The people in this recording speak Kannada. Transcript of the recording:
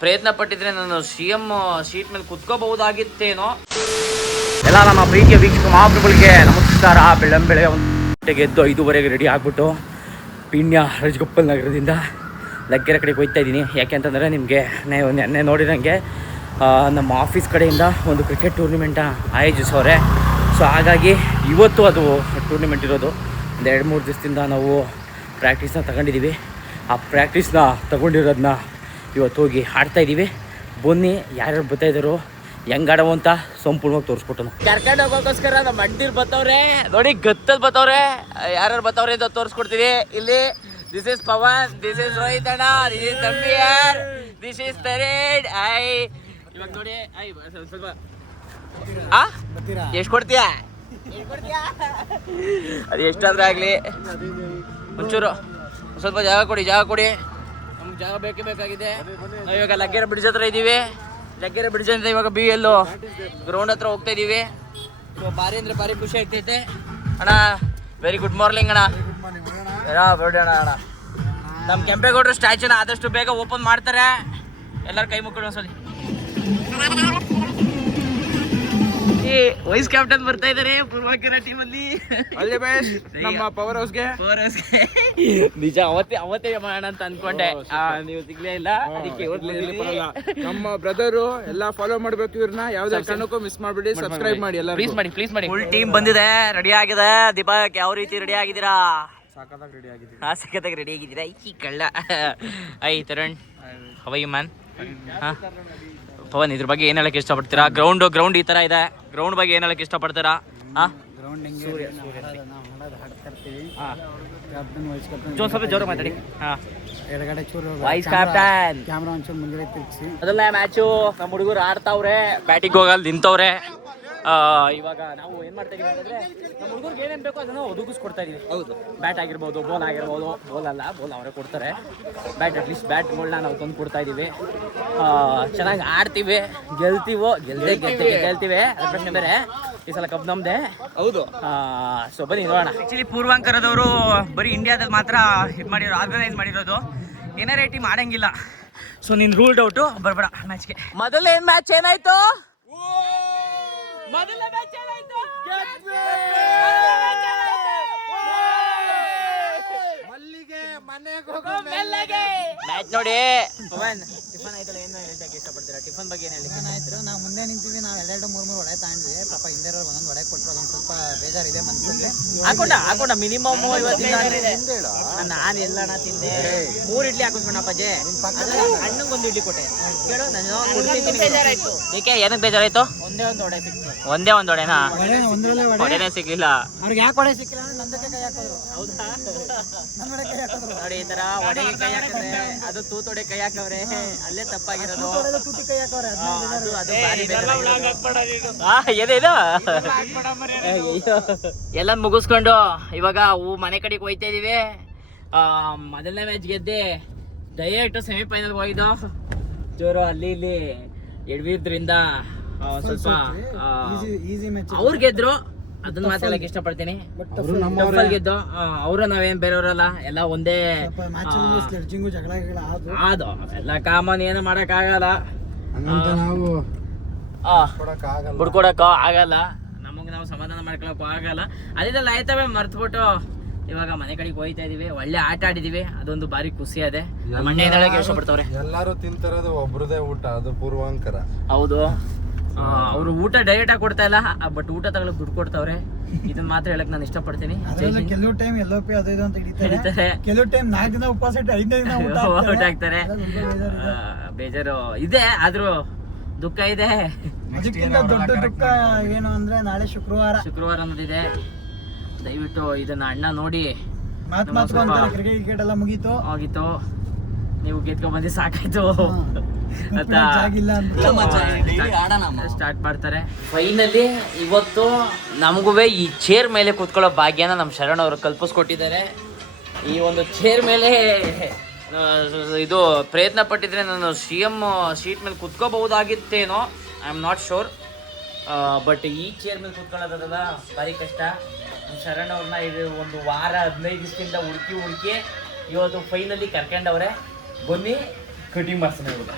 ಪ್ರಯತ್ನ ಪಟ್ಟಿದ್ರೆ ನಾನು CM ಸೀಟ್ ಮೇಲೆ ಕುತ್ಕೋಬಹುದಾಗಿತ್ತೇನೋ. ಎಲ್ಲ ನಮ್ಮ ಪ್ರೀತಿಯ ವೀಕ್ಷಕ ಮಹಾಪ್ರಭುಗಳಿಗೆ ನಮಸ್ಕಾರ. ಬೆಳಗ್ಗೆ ಒಂಟೆಗೆ ಎದ್ದು 5:30 ರೆಡಿ ಆಗ್ಬಿಟ್ಟು ಪಿಣ್ಯ ರಜಗೋಪಾಲ್ ನಗರದಿಂದ ಲಗ್ಗೆರೆ ಕಡೆಗೆ ಹೋಗ್ತಾ ಇದ್ದೀನಿ. ಯಾಕೆ ಅಂತಂದರೆ ನಿಮಗೆ ನೆನ್ನೆ ನೋಡಿದಂಗೆ ನಮ್ಮ ಆಫೀಸ್ ಕಡೆಯಿಂದ ಒಂದು ಕ್ರಿಕೆಟ್ ಟೂರ್ನಿಮೆಂಟ ಆಯೋಜಿಸೋರೆ. ಸೊ ಹಾಗಾಗಿ ಇವತ್ತು ಅದು ಟೂರ್ನಿಮೆಂಟ್ ಇರೋದು. ಒಂದು 2-3 ದಿವಸದಿಂದ ನಾವು ಪ್ರಾಕ್ಟೀಸ್ನ ತಗೊಂಡಿದ್ದೀವಿ. ಆ ಪ್ರಾಕ್ಟೀಸ್ನ ತಗೊಂಡಿರೋದನ್ನ ಇವತ್ತು ಹೋಗಿ ಆಡ್ತಾಯಿದ್ದೀವಿ. ಬನ್ನಿ ಯಾರ್ಯಾರು ಬರ್ತಾಯಿದ್ದಾರೋ ಹೆಂಗೆ ಆಡವು ಅಂತ ಸಂಪೂರ್ಣವಾಗಿ ತೋರಿಸ್ಬಿಟ್ಟು ಕರ್ಕೊಂಡು ಹೋಗೋಕ್ಕೋಸ್ಕರ ನಮ್ಮ ಅಡ್ಡಿರ್ ಬತ್ತವ್ರೆ ನೋಡಿ, ಗತ್ತಲ್ಲಿ ಬತ್ತವ್ರೆ. ಯಾರ್ಯಾರು ಬತ್ತವ್ರೆ ಅಂತ ತೋರಿಸ್ಕೊಡ್ತೀವಿ. ಇಲ್ಲಿ this is Pavan, this is Rohit ಅಣ್ಣ, ದಿಸ್ ಇಸ್ ತಂಬಿಯರ್, ದಿಸ್ ಇಸ್ ತರೇಡ್. ಇವಾಗ ನೋಡಿ ಸ್ವಲ್ಪ ಎಷ್ಟು ಕೊಡ್ತೀಯಾ? ಅದು ಎಷ್ಟಾದ್ರೂ ಆಗಲಿ ಒಂಚೂರು ಸ್ವಲ್ಪ ಜಾಗ ಕೊಡಿ ನಮ್ಗೆ ಜಾಗ ಬೇಕೇ ಬೇಕಾಗಿದೆ. ನಾವು ಇವಾಗ ಲಗ್ಗೆರೆ ಬ್ರಿಡ್ಜ್ ಹತ್ರ ಇದ್ದೀವಿ. ಲಗ್ಗೆರೆ ಬ್ರಿಡ್ಜ್ ಅಂತ ಇವಾಗ BL ಗ್ರೌಂಡ್ ಹತ್ರ ಹೋಗ್ತಾ ಇದ್ದೀವಿ. ಭಾರಿ ಅಂದರೆ ಭಾರಿ ಖುಷಿ ಆಗ್ತೈತೆ ಅಣ್ಣ. ವೆರಿ ಗುಡ್ ಮಾರ್ನಿಂಗ್ ಅಣ್ಣ. ಅಣ್ಣ ನಮ್ಮ ಕೆಂಪೇಗೌಡರು ಸ್ಟ್ಯಾಚ್ಯೂನ ಆದಷ್ಟು ಬೇಗ ಓಪನ್ ಮಾಡ್ತಾರೆ. ಎಲ್ಲರೂ ಕೈ ಮುಕ್ಕೊಂಡು ಒಂದ್ಸಲಿ. ವೈಸ್ ಕ್ಯಾಪ್ಟನ್ ಬರ್ತಾ ಇದಾರೆ ಪೂರ್ವಾಂಕರ ಟೀಮ್ ಅಲ್ಲಿ. ನಮ್ಮ ಪವರ್ ಹೌಸ್ಗೆ ನಿಜ ಅವತ್ತೇ ಮಾಡೋಣ ಅಂತ ಅನ್ಕೊಂಡೆ. ನೀವು ಸಿಗ್ಲೇ ಇಲ್ಲ, ಅದಕ್ಕೆ ನಮ್ಮ ಬ್ರದರು ಎಲ್ಲ ಫಾಲೋ ಮಾಡ್ಬೇಕು. ಇವ್ರನ್ನ ಯಾವ್ದೇ ಕಾರಣಕ್ಕೂ ಮಿಸ್ ಮಾಡ್ಬಿಡಿ, ಸಬ್ಸ್ಕ್ರೈಬ್ ಮಾಡಿ ಎಲ್ಲ. ಪ್ಲೀಸ್ ಮಾಡಿ. ಫುಲ್ ಟೀಮ್ ಬಂದಿದೆ, ರೆಡಿ ಆಗಿದೆ. ದೀಪಕ್ ಯಾವ ರೀತಿ ರೆಡಿ ಆಗಿದ್ದೀರಾ? ಸಖತ್ತಾಗಿ ರೆಡಿ ಆಗಿದ್ದೀರಾ. ಈ ಕಳ್ಳ Tarun, how are you man? Pavan, ಇದ್ರ ಬಗ್ಗೆ ಏನ್ ಹೇಳಕ್ ಇಷ್ಟಪಡ್ತೀರಾ? ಗ್ರೌಂಡ್ ಈ ತರ ಇದೆ, ಗ್ರೌಂಡ್ ಬಗ್ಗೆ ಏನ್ ಹೇಳಕ್ ಇಷ್ಟಪಡ್ತೀರಾ? ಸ್ವಲ್ಪ ಜೋರ ಮಾತಾಡಿ. ವೈಸ್ ಕ್ಯಾಪ್ಟನ್ ಅದಲ್ಲ ಮ್ಯಾಚು. ನಮ್ಮ ಹುಡುಗರು ಆಡ್ತಾವ್ರೆ, ಬ್ಯಾಟಿಂಗ್ ಹೋಗಲ್ಲ ನಿಂತವ್ರೆ. ಇವಾಗ ನಾವು ಏನ್ ಮಾಡ್ತಾ ಇದೀವಿ ಅಂತಂದ್ರೆ ನಮ್ಮ ಹುಡುಗರಿಗೆ ಏನೇನ್ ಬೇಕೋ ಅದನ್ನ ಒದಗಿಸ್ಕೊಡ್ತಾ ಇದೀವಿ. ಹೌದು, ಬ್ಯಾಟ್ ಆಗಿರ್ಬೋದು, ಬಾಲ್ ಆಗಿರ್ಬೋದು. ಬಾಲ್ ಅವರೇ ಕೊಡ್ತಾರೆ. ಅಟ್ಲೀಸ್ಟ್ ಬ್ಯಾಟ್ಗಳನ್ನ ನಾವು ತಂದು ಕೊಡ್ತಾ ಇದೀವಿ. ಚೆನ್ನಾಗಿ ಆಡ್ತೀವಿ, ಗೆಲ್ತೀವಿ. ಅದ್ರ ಪ್ರಶ್ನೆ ಬೇರೆ. ಈ ಸಲ ಕಪ್ ನಮ್ದೆ. ಹೌದು. ಸೊ ಬನ್ನಿ ನೋಡೋಣ. ಆಕ್ಚುಲಿ ಪೂರ್ವಾಂಕರದವರು ಬರೀ ಇಂಡಿಯಾದಲ್ಲಿ ಮಾತ್ರ ಆರ್ಗನೈಸ್ ಮಾಡಿರೋದು. ಏನಾರೇ ಟೀಮ್ ಆಡಂಗಿಲ್ಲ. ಸೊ ನೀನ್ ರೂಲ್ಡ್ ಔಟು, ಬರ್ಬೇಡ ಮ್ಯಾಚ್ಗೆ. ಮೊದಲೇನ್ ಮ್ಯಾಚ್ ಏನಾಯ್ತು? ಮ್ಯಾಚ್ ನೋಡಿ. ಪವನ್, ಟಿಫನ್ ಆಯ್ತಲ್ಲ, ಏನು ಹೇಳಕ್ಕೆ ಇಷ್ಟಪಡ್ತೀರಾ? ಟಿಫನ್ ಬಗ್ಗೆ ಏನು ಹೇಳಿ? ಆಯ್ತು, ನಾವು ಮುಂದೆ ನಿಂತೀವಿ. ನಾವು 2-3 ಒಡೆ ತಾಂಡ್ವಿ. ಪಾಪ ಹಿಂದೆ ಒಂದೊಂದು ಒಡೆ ಕೊಟ್ಟರು. ಅದೊಂದು ಸ್ವಲ್ಪ ಬೇಜಾರಿದೆ ಮನಸ್ಸಲ್ಲಿ. ಹಾಕೊಂಡ ಮಿನಿಮಮ್ ನಾನು ಎಲ್ಲಣ್ಣ ತಿಂದೆ. 3 ಇಡ್ಲಿ ಹಾಕಿಸ್ಕೊಂಡಪ್ಪಜೆ. ಅಣ್ಣಂಗೊಂದು ಇಡ್ಲಿ ಕೊಟ್ಟೆ. ಕೇಳು, ನಾನು ಏಕೆ ಏನಕ್ಕೆ ಬೇಜಾರಾಯ್ತು? ಒಂದೇ ಒಂದು ಒಡೆನಾ? ಒಡೆನೇ ಸಿಗ್ಲಿಲ್ಲ. ಅವ್ರಿಗೆ ಯಾಕೆ ಒಡೆ ಸಿಕ್ಕಿಲ್ಲ? ನಂದಕ್ಕೆ ಕೈ ಹಾಕೋದ್ರು. ಹೌದಾ? ನನ್ನ ಒಡೆ ಕೈ ಹಾಕೋದ್ರು. ನೋಡಿ, ಈ ತರ ಒಡೆಗೆ ಕೈ ಹಾಕಿದ್ರೆ ಅದು ತೂತೊಡೆ ಕೈ ಹಾಕವ್ರೆ. ಅಲ್ಲೇ ತಪ್ಪಾಗಿರೋದು. ತೂತಿ ಕೈ ಹಾಕವ್ರೆ. ಅದು ಭಾರಿ ಏನೇನು ಎಲ್ಲ ಮುಗಿಸ್ಕೊಂಡು ಇವಾಗ ಮನೆ ಕಡೆಗೆ ಹೋಯ್ತಾ ಇದೀವಿ. ಮೊದಲನೇ ಮ್ಯಾಚ್ ಗೆದ್ದೆ ಡೈರೆಕ್ಟ್ ಸೆಮಿಫೈನಲ್ ಹೋಗಿದ್ದು. ಜೋರು ಅಲ್ಲಿ ಇಲ್ಲಿ ಎಡವಿದ್ರಿಂದ ಸ್ವಲ್ಪ ಅವ್ರು ಗೆದ್ರು. ಅದನ್ನ ಮಾತಾಡಕ್ ಇಷ್ಟಪಡ್ತೀನಿ. ಗೆದ್ದು ಅವರು ನಾವೇನ್ ಬೇರೆಯವರಲ್ಲ, ಎಲ್ಲ ಒಂದೇ. ಅದು ಎಲ್ಲ ಕಾಮನ್, ಏನು ಮಾಡಕ್ ಆಗಲ್ಲ. ಬಿಡ್ಕೊಡಕ್ಕ ಆಗಲ್ಲ. ನಮಗೆ ನಾವು ಸಮಾಧಾನ ಮಾಡ್ಕೊಳಕ್ಕೂ ಆಗಲ್ಲ. ಅದೆಲ್ಲ ಆಯ್ತವೆ ಮರ್ತ್ಬಿಟ್ಟು ಇವಾಗ ಮನೆ ಕಡೆಗೆ ಹೋಯ್ತಾ ಇದೀವಿ. ಒಳ್ಳೆ ಆಟ ಆಡಿದೀವಿ, ಅದೊಂದು ಬಾರಿ ಖುಷಿ ಅದೇ. ಮಣ್ಣೆ ಇಷ್ಟಪಡ್ತವ್ರೆ. ಎಲ್ಲಾರು ತಿಂತಾರದು ಒಬ್ರದೇ ಊಟ, ಅದು ಪೂರ್ವಾಂಕರ. ಹೌದು, ಅವ್ರು ಊಟ ಡೈರೆಕ್ಟ್ ಆಗಿ ಕೊಡ್ತಾ ಇಲ್ಲ, ಬಟ್ ಊಟ ತಗೊಳಕ್ ದುಡ್ಡು ಕೊಡ್ತಾವ್ರೆ. ಇದನ್ನ ಮಾತ್ರ ಹೇಳಕ್ ನಾನು ಇಷ್ಟಪಡ್ತೀನಿ. ಕೆಲವು ಟೈಮ್ LOP ಅದು ಇದು ಅಂತ ಹಿಡಿತಾರೆ. ಕೆಲವು ಟೈಮ್ 4 ದಿನ ಉಪವಾಸ ಇಟ್ಟು 5ನೇ ದಿನ ಊಟ ಹಾಕ್ತಾರೆ. ಬೇಜಾರು ಇದೆ, ಆದ್ರೂ ದುಃಖ ಇದೆ. ಅದಕ್ಕಿಂತ ದೊಡ್ಡ ದುಃಖ ಏನು ಅಂದ್ರೆ ನಾಳೆ ಶುಕ್ರವಾರ ಅನ್ನೋದಿದೆ. ದಯವಿಟ್ಟು ಇದನ್ನ ಅಣ್ಣ ನೋಡಿ. ಕ್ರಿಕೆಟ್ ಎಲ್ಲ ಮುಗೀತು, ನೀವು ಗೆದ್ಕೊಂಡ್ ಬಂದಿ ಸಾಕಾಯ್ತು ಸ್ಟಾರ್ಟ್ ಮಾಡ್ತಾರೆ. ಫೈನಲಿ ಇವತ್ತು ನಮಗೂ ಈ ಚೇರ್ ಮೇಲೆ ಕೂತ್ಕೊಳ್ಳೋ ಭಾಗ್ಯನ ನಮ್ಮ ಶರಣ್ ಅವರು ಕಲ್ಪಿಸ್ಕೊಟ್ಟಿದ್ದಾರೆ. ಈ ಒಂದು ಚೇರ್ ಮೇಲೆ ಇದು ಪ್ರಯತ್ನ ಪಟ್ಟಿದ್ರೆ ನಾನು CM ಸೀಟ್ ಮೇಲೆ ಕುತ್ಕೋಬಹುದಾಗಿತ್ತೇನೋ. I am not sure. But ಈ ಚೇರ್ ಮೇಲೆ ಕುತ್ಕೊಳ್ಳೋದಲ್ಲ ಭಾರಿ ಕಷ್ಟ. ಶರಣ್ ಅವ್ರನ್ನ ಇದು 1 ವಾರ 15 ದಿವಸದಿಂದ ಹುಡುಕಿ ಇವತ್ತು ಫೈನಲಿ ಕರ್ಕೊಂಡವ್ರೆ, ಬನ್ನಿ ಕಟಿಂಗ್ ಮಾಡ್ತಾನೆ ಇವಾಗ.